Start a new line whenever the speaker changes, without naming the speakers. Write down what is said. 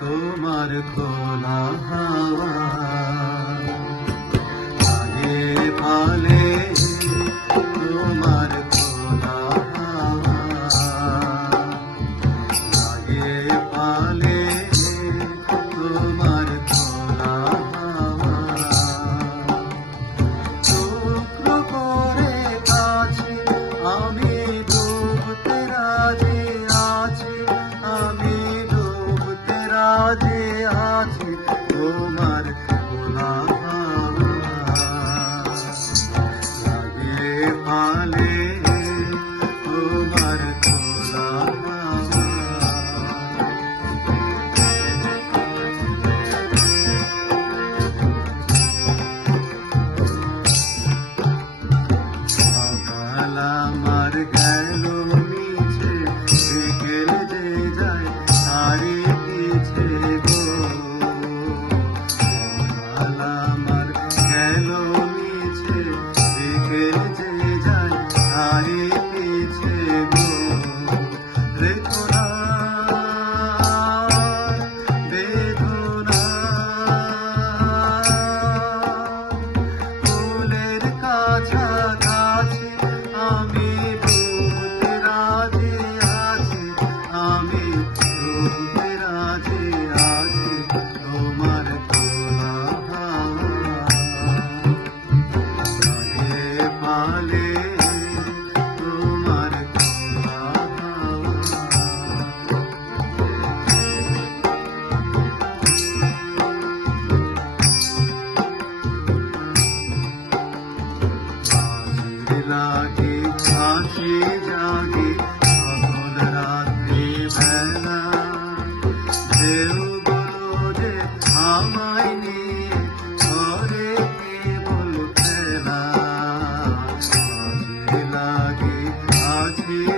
তোমার খোলা হাওয়া। আমায় নিয়ে ঘরে কেবল খেলা। লাগে আজে